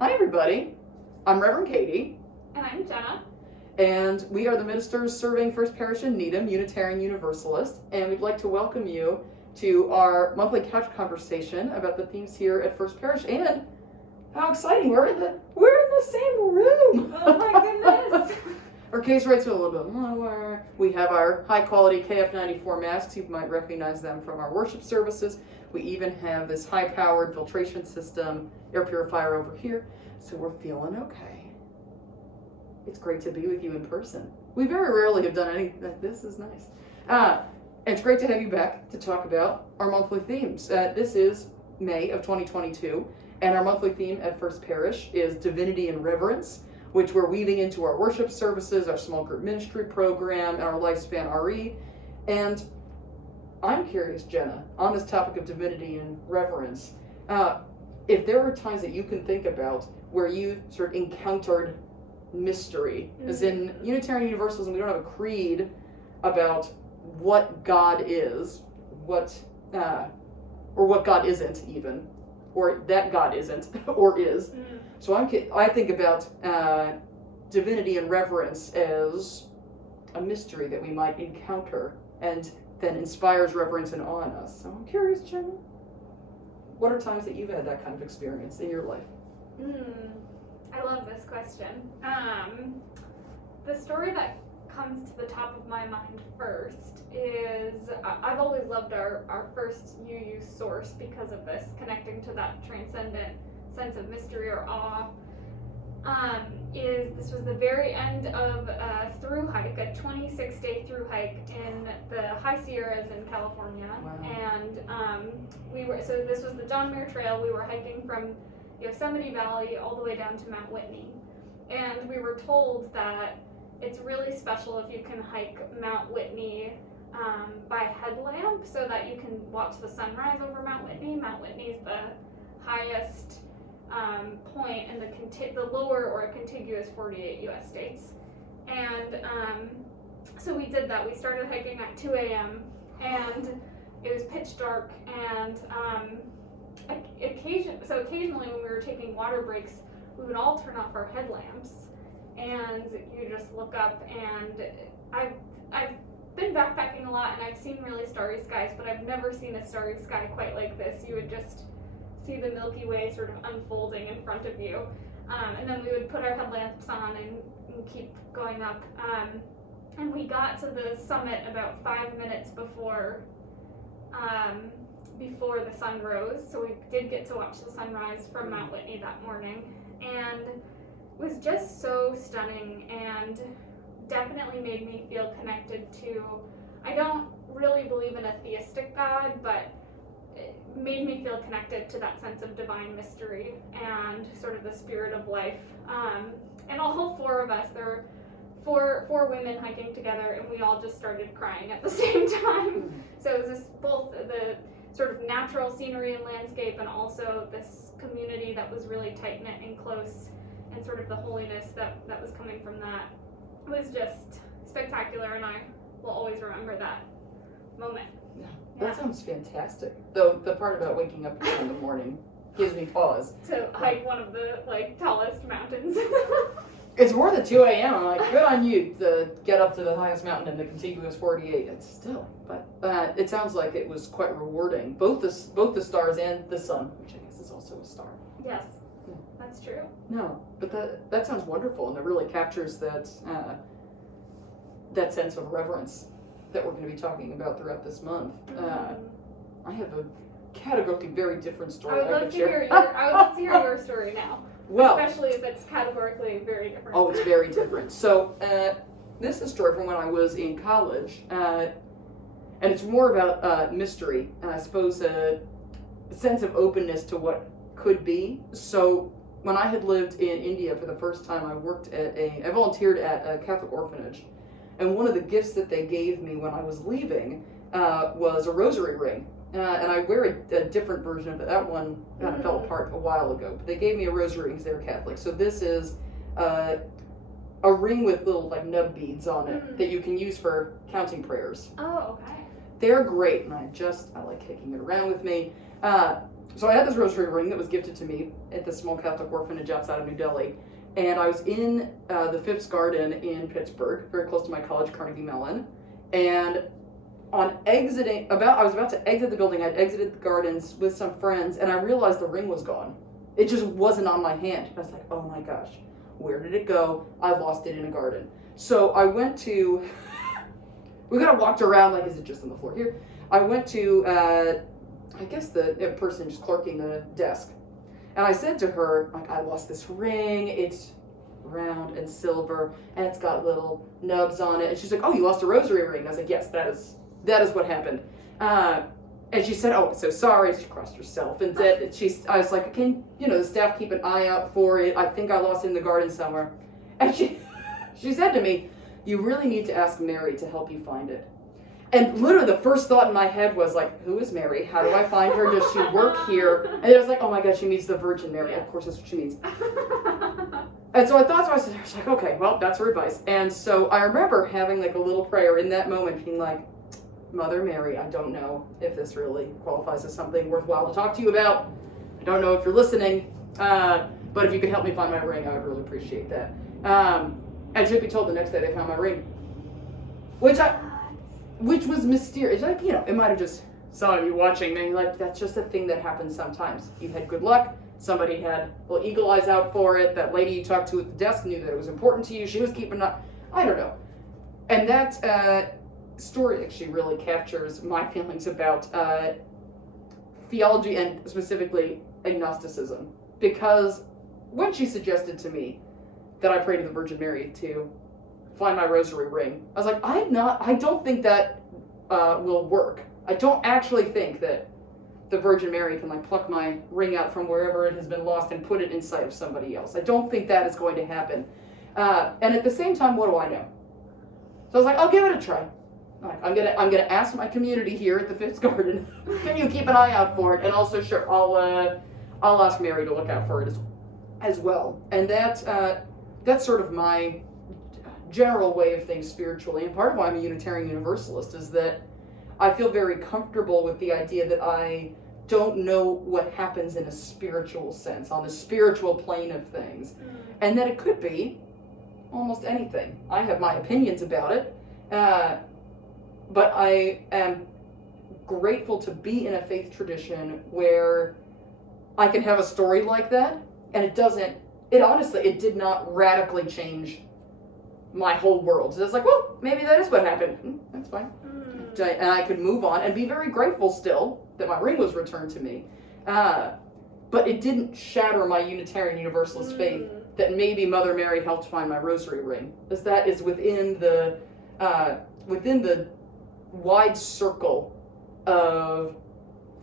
Hi everybody, I'm Reverend Catie. And I'm Jenna. And we are the ministers serving First Parish in Needham, Unitarian Universalist, and we'd like to welcome you to our monthly couch conversation about the themes here at First Parish. And how exciting, we're in the same room! Oh my goodness! Our case rates are a little bit lower. We have our high quality KF94 masks. You might recognize them from our worship services. We even have this high powered filtration system, air purifier over here. So we're feeling okay. It's great to be with you in person. We very rarely have done anything. This is nice. And it's great to have you back to talk about our monthly themes. This is May of 2022, and our monthly theme at First Parish is Divinity and Reverence, which we're weaving into our worship services, our small group ministry program, and our Lifespan RE. And I'm curious, Jenna, on this topic of divinity and reverence, if there are times that you can think about where you sort of encountered mystery, as in Unitarian Universalism, we don't have a creed about what God is, or what God isn't even, or that God isn't, or is. So I think about divinity and reverence as a mystery that we might encounter and then inspires reverence and awe in us. So I'm curious, Jenna, what are times that you've had that kind of experience in your life? I love this question. The story that comes to the top of my mind first is I've always loved our first UU source because of this, connecting to that transcendent sense of mystery or awe. This was the very end of a through hike, a 26-day through hike in the High Sierras in California. Wow. And this was the John Muir Trail. We were hiking from Yosemite Valley all the way down to Mount Whitney. And we were told that it's really special if you can hike Mount Whitney by headlamp so that you can watch the sunrise over Mount Whitney. Mount Whitney is the highest point in the lower or contiguous 48 U.S. states. And so we did that. We started hiking at 2 a.m. and it was pitch dark, and occasionally when we were taking water breaks, we would all turn off our headlamps and you just look up. And I've been backpacking a lot and I've seen really starry skies, but I've never seen a starry sky quite like this. You would just see the Milky Way sort of unfolding in front of you. And then we would put our headlamps on and keep going up. And we got to the summit about 5 minutes before the sun rose. So we did get to watch the sunrise from Mount Whitney that morning. And it was just so stunning and definitely made me feel connected to, I don't really believe in a theistic God, but it made me feel connected to that sense of divine mystery and sort of the spirit of life. And all four of us, there were four women hiking together, and we all just started crying at the same time. So it was both the sort of natural scenery and landscape, and also this community that was really tight-knit and close, and sort of the holiness that was coming from that. It was just spectacular, and I will always remember that moment. Yeah, that sounds fantastic. Though the part about waking up in the morning gives me pause. To hike one of the tallest mountains. It's more than 2 a.m. I'm like, good on you to get up to the highest mountain in the contiguous 48. It's still, but it sounds like it was quite rewarding. Both the stars and the sun, which I guess is also a star. Yes, that's true. No, but that sounds wonderful, and it really captures that sense of reverence that we're going to be talking about throughout this month. I have a categorically very different story. I would love to hear your story now. Well, especially if it's categorically very different. Oh, it's very different. So this is a story from when I was in college, and it's more about mystery, and I suppose a sense of openness to what could be. So when I had lived in India for the first time, I volunteered at a Catholic orphanage, and one of the gifts that they gave me when I was leaving was a rosary ring. And I wear a different version of it. That one kind of fell apart a while ago. But they gave me a rosary because they were Catholic. So this is a ring with little nub beads on it that you can use for counting prayers. Oh, okay. They're great, and I like taking it around with me. So I had this rosary ring that was gifted to me at the small Catholic orphanage outside of New Delhi. And I was in the Phipps Garden in Pittsburgh, very close to my college, Carnegie Mellon. And I was about to exit the building. I'd exited the gardens with some friends, and I realized the ring was gone. It just wasn't on my hand. I was like, oh my gosh, where did it go? I lost it in a garden. So I went to, we kind of walked around like, is it just on the floor here? I went to, I guess the person just clerking the desk. And I said to her, like, I lost this ring. It's round and silver, and it's got little nubs on it. And she's like, oh, you lost a rosary ring. I was like, yes, that is what happened. And she said, oh, so sorry. She crossed herself and said, I was like, can the staff keep an eye out for it? I think I lost it in the garden somewhere. And she said to me, you really need to ask Mary to help you find it. And literally the first thought in my head was like, who is Mary? How do I find her? Does she work here? And I was like, oh my God, she means the Virgin Mary. Of course, that's what she means. And so I thought to myself, I was like, okay, well, that's her advice. And so I remember having like a little prayer in that moment, being like, Mother Mary, I don't know if this really qualifies as something worthwhile to talk to you about. I don't know if you're listening, but if you could help me find my ring, I would really appreciate that. And truth be told, the next day they found my ring, which was mysterious. Like, it might have just saw you watching me. Like, that's just a thing that happens sometimes. You had good luck. Somebody had little eagle eyes out for it. That lady you talked to at the desk knew that it was important to you. She was keeping up. I don't know. And that story actually really captures my feelings about theology and specifically agnosticism. Because when she suggested to me that I pray to the Virgin Mary to find my rosary ring, I was like, I don't think that will work. I don't actually think that the Virgin Mary can like pluck my ring out from wherever it has been lost and put it inside of somebody else. I don't think that is going to happen. And at the same time, what do I know? So I was like, I'll give it a try. Like, I'm gonna ask my community here at the Phipps Garden, can you keep an eye out for it? And also, sure, I'll ask Mary to look out for it as well. And that's sort of my general way of things spiritually. And part of why I'm a Unitarian Universalist is that I feel very comfortable with the idea that I don't know what happens in a spiritual sense, on the spiritual plane of things. And that it could be almost anything. I have my opinions about it, but I am grateful to be in a faith tradition where I can have a story like that, and it did not radically change my whole world. So it's like, well, maybe that is what happened. That's fine. And I could move on and be very grateful still that my ring was returned to me. But it didn't shatter my Unitarian Universalist faith that maybe Mother Mary helped find my rosary ring. Because that is within the wide circle of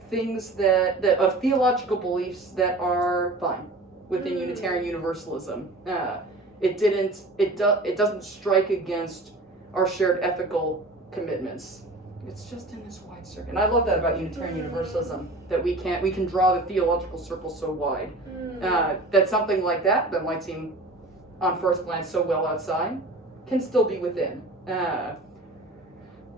things of theological beliefs that are fine within Unitarian Universalism. It doesn't strike against our shared ethical commitments. It's just in this wide circle. And I love that about Unitarian Universalism, that we can draw the theological circle so wide. That something like that might seem on first glance so well outside can still be within.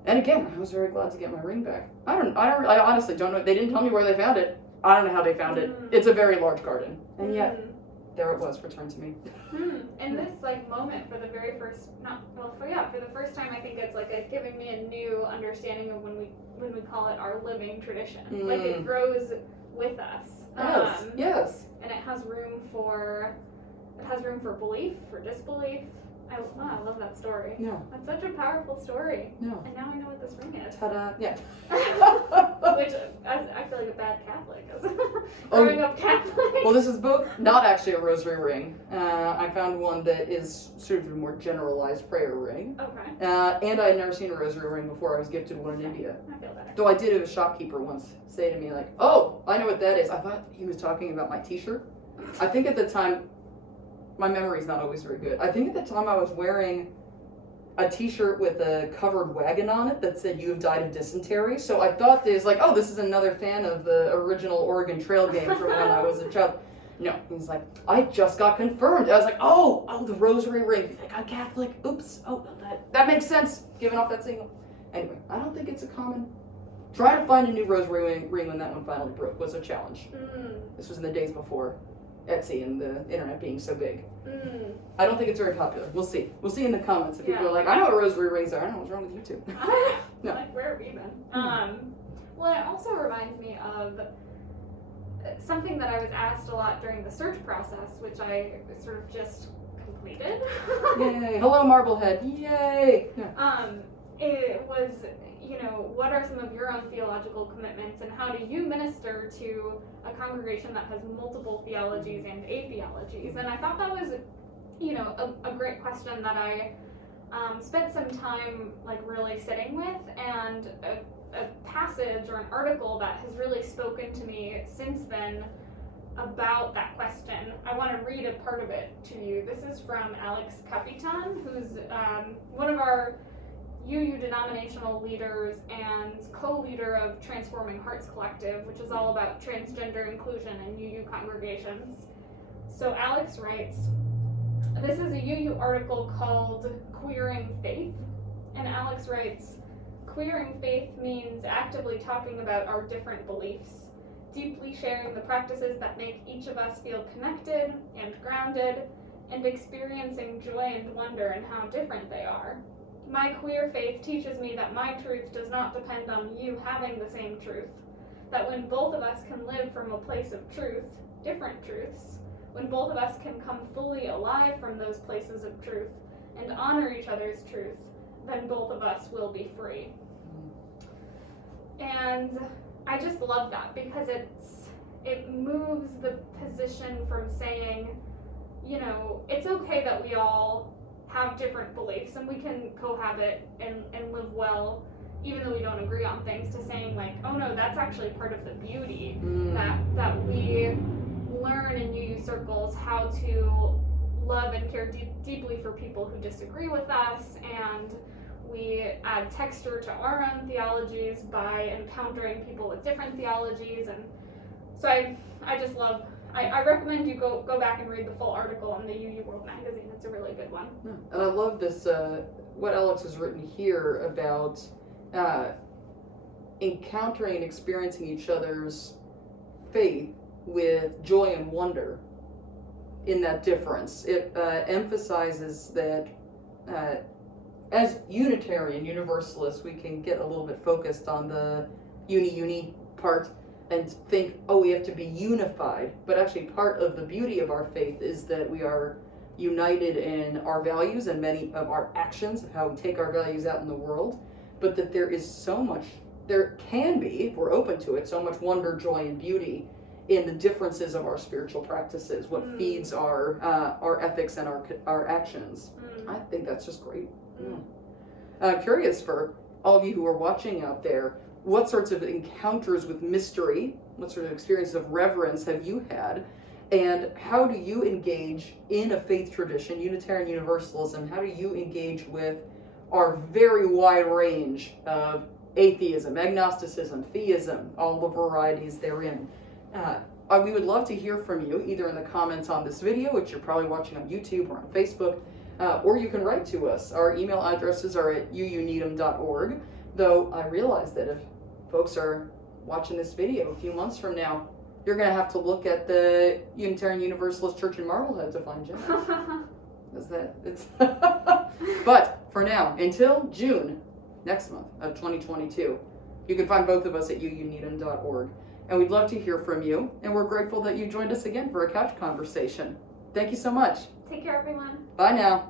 And again, I was very glad to get my ring back. I honestly don't know. They didn't tell me where they found it. I don't know how they found it. It's a very large garden. And yet, there it was, returned to me. And this moment for the very first, for the first time, I think it's giving me a new understanding of when we call it our living tradition. Like it grows with us. Yes. And it has room for belief, for disbelief. I love that story. Yeah. That's such a powerful story. Yeah. And now I know what this ring is. Ta-da. Yeah. Which, I feel like a bad Catholic. Growing up Catholic. Well, this is both not actually a rosary ring. I found one that is sort of a more generalized prayer ring. Okay. And I had never seen a rosary ring before. I was gifted one in India. I feel better. Though I did have a shopkeeper once say to me, like, oh, I know what that is. I thought he was talking about my t-shirt. I think at the time, my memory's not always very good. I think at the time I was wearing a t-shirt with a covered wagon on it that said, "You have died of dysentery." So I thought this this is another fan of the original Oregon Trail game from when I was a child. No, he's like, I just got confirmed. I was like, oh, the rosary ring. You think I'm Catholic? Oops. Oh, that makes sense, giving off that signal. Anyway, I don't think it's a common Trying to find a new rosary ring when that one finally broke was a challenge. This was in the days before Etsy and the internet being so big. I don't think it's very popular. We'll see. We'll see in the comments if people are like, I know what rosary rings are. I don't know what's wrong with you two. No. Like, where have you been? Well, it also reminds me of something that I was asked a lot during the search process, which I sort of just completed. Yay! Hello, Marblehead! Yay! Yeah. It was, what are some of your own theological commitments, and how do you minister to a congregation that has multiple theologies and atheologies? And I thought that was, a great question that I spent some time like really sitting with, and a passage or an article that has really spoken to me since then about that question. I want to read a part of it to you. This is from Alex Capitan, who's one of our UU denominational leaders and co-leader of Transforming Hearts Collective, which is all about transgender inclusion in UU congregations. So Alex writes, this is a UU article called Queering Faith, and Alex writes, queering faith means actively talking about our different beliefs, deeply sharing the practices that make each of us feel connected and grounded, and experiencing joy and wonder in how different they are. My queer faith teaches me that my truth does not depend on you having the same truth, that when both of us can live from a place of truth, different truths, when both of us can come fully alive from those places of truth and honor each other's truth, then both of us will be free. And I just love that, because it moves the position from saying, it's okay that we all have different beliefs and we can cohabit and live well even though we don't agree on things, to saying like, oh no, that's actually part of the beauty that we learn in UU circles, how to love and care deeply for people who disagree with us, and we add texture to our own theologies by encountering people with different theologies. And so I just love, I recommend you go back and read the full article in the UU World magazine. It's a really good one. Yeah. And I love this, what Alex has written here about encountering and experiencing each other's faith with joy and wonder in that difference. It emphasizes that as Unitarian Universalists, we can get a little bit focused on the uni part and think, oh, we have to be unified. But actually part of the beauty of our faith is that we are united in our values and many of our actions, of how we take our values out in the world, but that there is so much, there can be, if we're open to it, so much wonder, joy, and beauty in the differences of our spiritual practices, what feeds our ethics and our actions. I think that's just great. I'm curious, for all of you who are watching out there, what sorts of encounters with mystery, what sort of experiences of reverence have you had, and how do you engage in a faith tradition, Unitarian Universalism? How do you engage with our very wide range of atheism, agnosticism, theism, all the varieties therein? We would love to hear from you, either in the comments on this video, which you're probably watching on YouTube or on Facebook, or you can write to us. Our email addresses are at uuneedham.org, though I realize that if folks are watching this video a few months from now, you're going to have to look at the Unitarian Universalist Church in Marblehead to find Jenna. But for now, until June next month of 2022, you can find both of us at uuneedham.org. And we'd love to hear from you, and we're grateful that you joined us again for a couch conversation. Thank you so much. Take care, everyone. Bye now.